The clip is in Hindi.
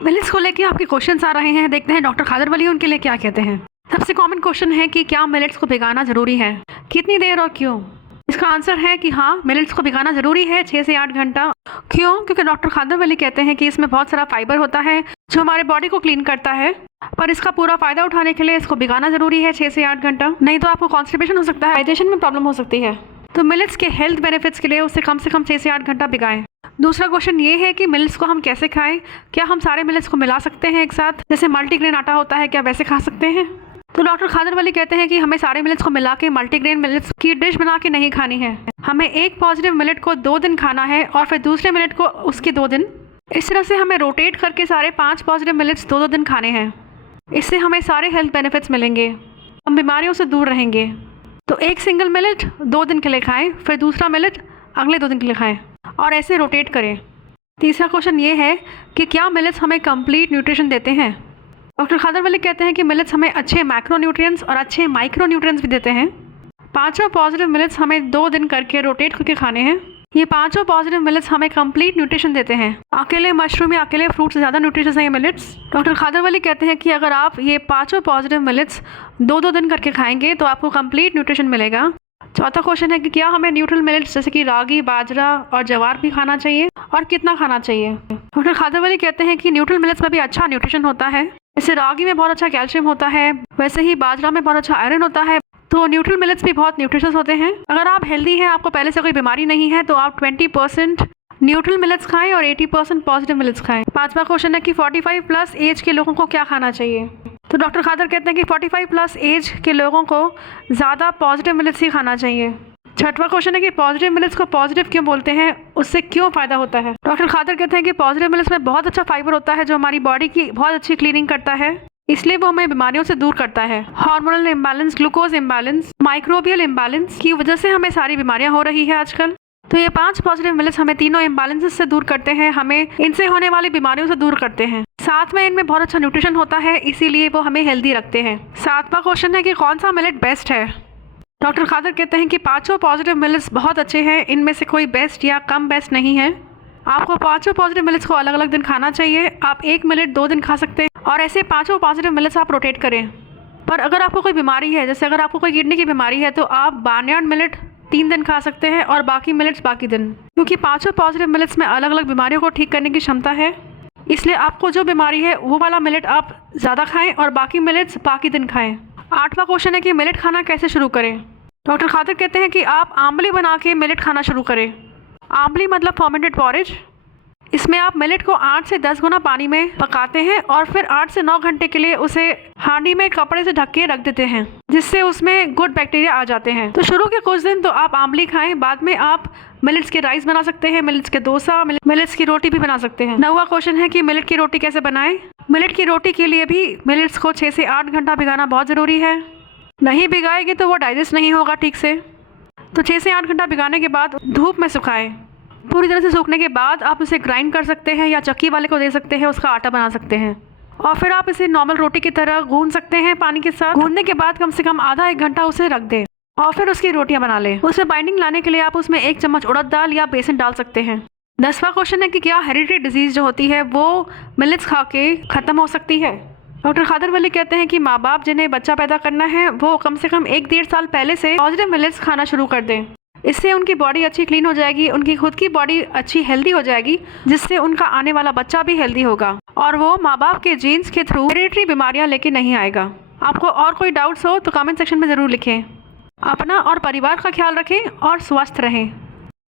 मिलेट्स को लेके आपके क्वेश्चंस आ रहे हैं, देखते हैं डॉक्टर खादर वली उनके लिए क्या कहते हैं। सबसे कॉमन क्वेश्चन है कि क्या मिलेट्स को भिगाना ज़रूरी है, कितनी देर और क्यों। इसका आंसर है कि हाँ, मिलेट्स को भिगाना ज़रूरी है 6 से 8 घंटा। क्यों? क्योंकि डॉक्टर खादर वली कहते हैं कि इसमें बहुत सारा फाइबर होता है जो हमारे बॉडी को क्लीन करता है, पर इसका पूरा फ़ायदा उठाने के लिए इसको भिगाना ज़रूरी है 6 से 8 घंटा, नहीं तो आपको कॉन्स्टिपेशन हो सकता है, डाइजेशन में प्रॉब्लम हो सकती है। तो मिलेट्स के हेल्थ बेनिफिट्स के लिए उसे कम से कम 6 से 8 घंटा भिगाएं। दूसरा क्वेश्चन ये है कि मिलेट्स को हम कैसे खाएं, क्या हम सारे मिलेट्स को मिला सकते हैं एक साथ, जैसे मल्टीग्रेन आटा होता है, क्या वैसे खा सकते हैं। तो डॉक्टर खादर वली कहते हैं कि हमें सारे मिलेट्स को मिला के मल्टीग्रेन मिलेट्स की डिश बना के नहीं खानी है। हमें एक पॉजिटिव मिलेट को 2 दिन खाना है और फिर दूसरे मिलेट को उसके 2 दिन। इस तरह से हमें रोटेट करके सारे 5 पॉजिटिव मिलेट्स 2-2 दिन खाने हैं। इससे हमें सारे हेल्थ बेनिफिट्स मिलेंगे, हम बीमारियों से दूर रहेंगे। तो एक सिंगल मिलेट 2 दिन के लिए खाएं, फिर दूसरा मिलेट अगले 2 दिन के लिए खाएं और ऐसे रोटेट करें। तीसरा क्वेश्चन ये है कि क्या मिलेट्स हमें कंप्लीट न्यूट्रिशन देते हैं। डॉक्टर खादर वली कहते हैं कि मिलेट्स हमें अच्छे मैक्रो न्यूट्रिएंट्स और अच्छे माइक्रो न्यूट्रिएंट्स भी देते हैं। 5 पॉजिटिव मिलेट्स हमें 2 दिन करके रोटेट करके खाने हैं। ये 5 पॉजिटिव मिलेट्स हमें कंप्लीट न्यूट्रिशन देते हैं। अकेले मशरूम या अकेले फ्रूट से ज़्यादा न्यूट्रिशियस हैं ये मिलेट्स। डॉक्टर खादर वली कहते हैं कि अगर आप ये 5 पॉजिटिव मिलेट्स 2-2 दिन करके खाएंगे तो आपको कंप्लीट न्यूट्रिशन मिलेगा। चौथा क्वेश्चन है कि क्या हमें न्यूट्रल मिलेट्स जैसे कि रागी, बाजरा और जवार भी खाना चाहिए और कितना खाना चाहिए। डॉक्टर खादर वली कहते हैं कि न्यूट्रल मिलेट्स में भी अच्छा न्यूट्रिशन होता है, जैसे रागी में बहुत अच्छा कैल्शियम होता है, वैसे ही बाजरा में बहुत अच्छा आयरन होता है। तो न्यूट्रल मिलेट्स भी बहुत न्यूट्रिशियस होते हैं। अगर आप हेल्दी हैं, आपको पहले से कोई बीमारी नहीं है, तो आप 20% न्यूट्रल मिलेट्स खाएं और 80% पॉजिटिव मिलेट्स खाएं। 5वां क्वेश्चन है कि 45+ एज के लोगों को क्या खाना चाहिए। तो डॉक्टर खादर कहते हैं कि 45+ एज के लोगों को ज़्यादा पॉजिटिव मिलेट्स ही खाना चाहिए। 6वां क्वेश्चन है कि पॉजिटिव मिलेट्स को पॉजिटिव क्यों बोलते हैं, उससे क्यों फ़ायदा होता है। डॉक्टर खादर कहते हैं कि पॉजिटिव मिलेट्स में बहुत अच्छा फाइबर होता है जो हमारी बॉडी की बहुत अच्छी क्लीनिंग करता है, इसलिए वो हमें बीमारियों से दूर करता है। Hormonal imbalance, glucose imbalance, microbial imbalance की वजह से हमें सारी बीमारियां हो रही है आजकल। तो ये 5 पॉजिटिव मिलेट्स हमें तीनों इम्बैलेंसेस से दूर करते हैं, हमें इनसे होने वाली बीमारियों से दूर करते हैं। साथ में इनमें बहुत अच्छा न्यूट्रिशन होता है, इसीलिए वो हमें हेल्दी रखते हैं। 7वां क्वेश्चन है कि कौन सा मिलेट बेस्ट है। डॉक्टर खादर कहते हैं कि 5 पॉजिटिव मिलेट्स बहुत अच्छे हैं, इनमें से कोई बेस्ट या कम बेस्ट नहीं है। आपको 5 पॉजिटिव मिलेट्स को अलग अलग दिन खाना चाहिए। आप एक मिलेट 2 दिन खा सकते हैं और ऐसे 5 पॉजिटिव मिलेट्स आप रोटेट करें। पर अगर आपको कोई बीमारी है, जैसे अगर आपको कोई किडनी की बीमारी है, तो आप बार्नयार्ड मिलेट 3 दिन खा सकते हैं और बाकी मिलेट्स बाकी दिन, क्योंकि 5 पॉजिटिव मिलेट्स में अलग अलग बीमारियों को ठीक करने की क्षमता है। इसलिए आपको जो बीमारी है वो वाला मिलेट आप ज़्यादा खाएं और बाकी मिलेट्स बाकी दिन खाएं। 8वां क्वेश्चन है कि मिलेट खाना कैसे शुरू करें। डॉक्टर खादर कहते हैं कि आप आंवली बना के मिलेट खाना शुरू करें। आंवली मतलब फर्मेंटेड पॉरेज। इसमें आप मिलेट को 8 से 10 गुना पानी में पकाते हैं और फिर 8 से 9 घंटे के लिए उसे हांडी में कपड़े से ढक के रख देते हैं, जिससे उसमें गुड बैक्टीरिया आ जाते हैं। तो शुरू के कुछ दिन तो आप आंवली खाएं, बाद में आप मिलेट्स के राइस बना सकते हैं, मिलेट्स के डोसा, मिलेट्स की रोटी भी बना सकते हैं। 9वां क्वेश्चन है कि मिलेट की रोटी कैसे बनाएं। मिलेट की रोटी के लिए भी मिलेट्स को 6 से 8 घंटा भिगाना बहुत ज़रूरी है। नहीं भिगाएंगे तो वो डाइजेस्ट नहीं होगा ठीक से। तो 6 से 8 घंटा भिगाने के बाद धूप में सुखाएं। पूरी तरह से सूखने के बाद आप इसे ग्राइंड कर सकते हैं या चक्की वाले को दे सकते हैं, उसका आटा बना सकते हैं और फिर आप इसे नॉर्मल रोटी की तरह गूंद सकते हैं पानी के साथ। गूंदने के बाद कम से कम आधा 1 घंटा उसे रख दें और फिर उसकी रोटियां बना लें। उसमें बाइंडिंग लाने के लिए आप उसमें 1 चम्मच उड़द दाल या बेसन डाल सकते हैं। 10वां क्वेश्चन है कि क्या हेरिडिटरी डिजीज़ जो होती है वो मिलेट्स खा के ख़त्म हो सकती है। डॉक्टर खादर वली कहते हैं कि माँ बाप जिन्हें बच्चा पैदा करना है वो कम से कम 1-1.5 साल पहले से पॉजिटिव मिलेट्स खाना शुरू कर दें। इससे उनकी बॉडी अच्छी क्लीन हो जाएगी, उनकी खुद की बॉडी अच्छी हेल्दी हो जाएगी, जिससे उनका आने वाला बच्चा भी हेल्दी होगा और वो माँ बाप के जीन्स के थ्रू हेरिडिटरी बीमारियाँ लेके नहीं आएगा। आपको और कोई डाउट्स हो तो कमेंट सेक्शन में ज़रूर लिखें। अपना और परिवार का ख्याल रखें और स्वस्थ रहें।